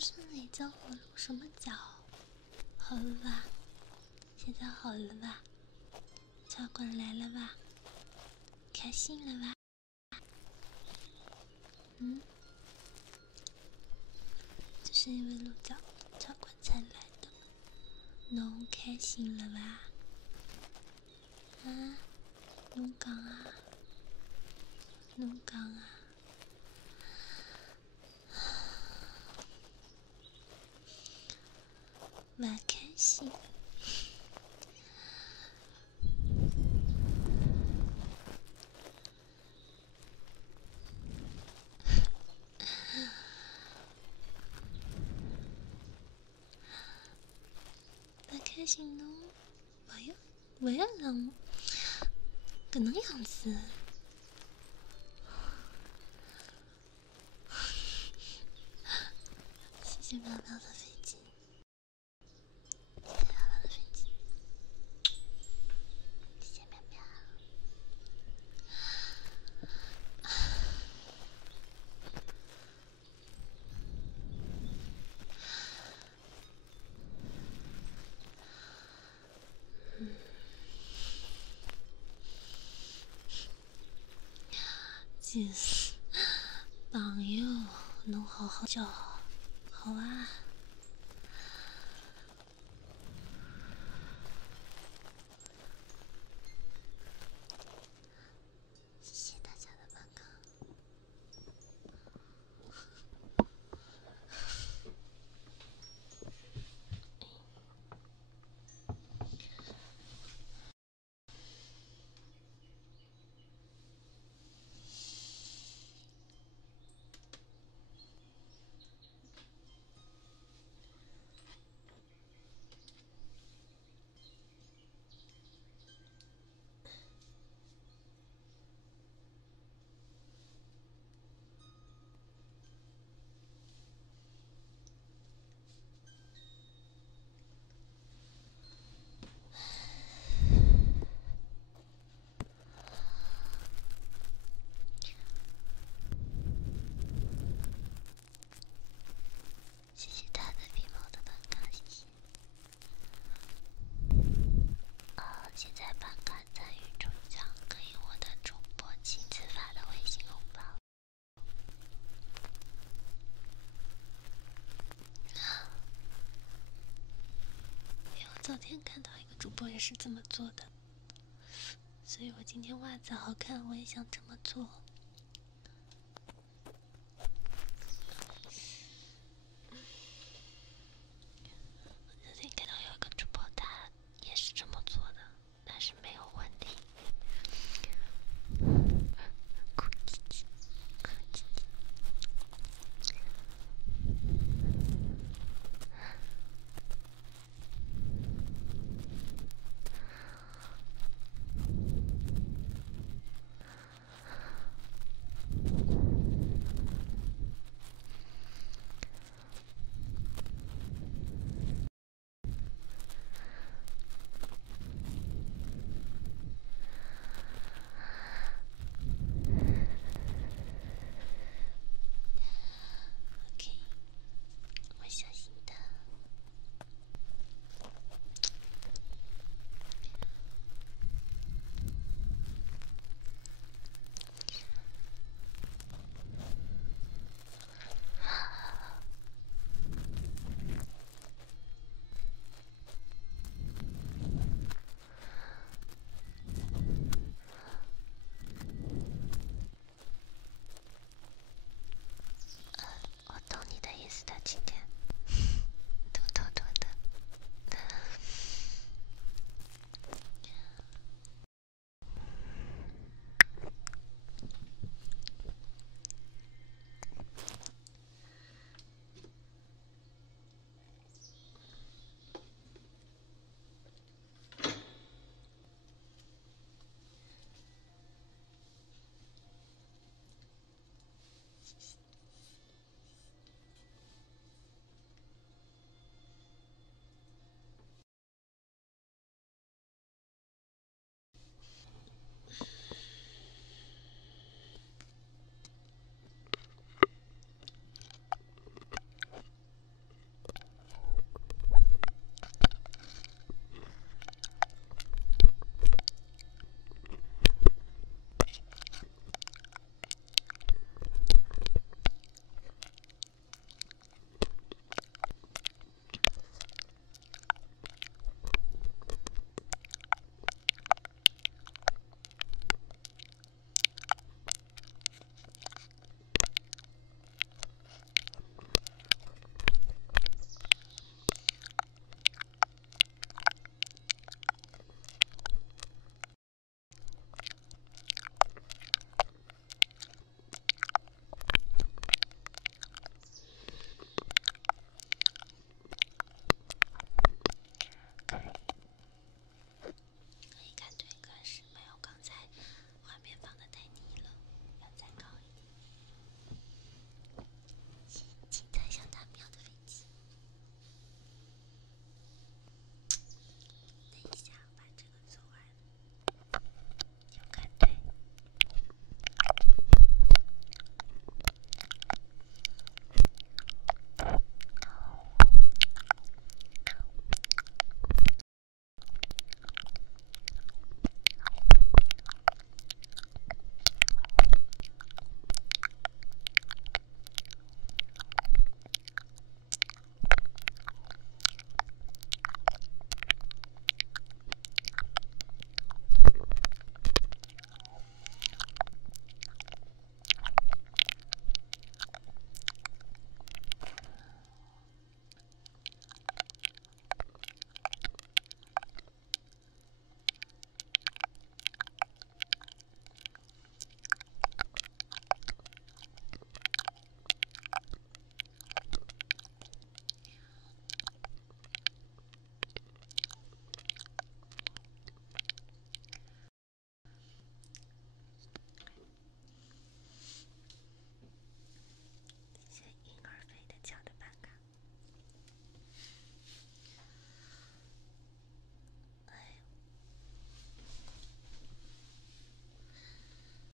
是你叫我露什么脚？好了吧？现在好了吧？茶馆来了吧？开心了吧？嗯，就是因为鹿角茶馆才来的，侬开心了吧？啊，侬讲啊，侬讲啊，蛮开心。蛮开心的，我要让搿能样子。谢谢喵喵的飞机，谢谢喵喵的飞机，谢谢喵喵。姐，朋友，侬好好叫好啊。谢谢大家的帮忙。谢谢他的皮毛的办卡，谢谢。现在办卡参与中奖，可以获得主播亲自发的微信红包。因为我昨天看到一个主播也是这么做的，所以我今天袜子好看，我也想这么做。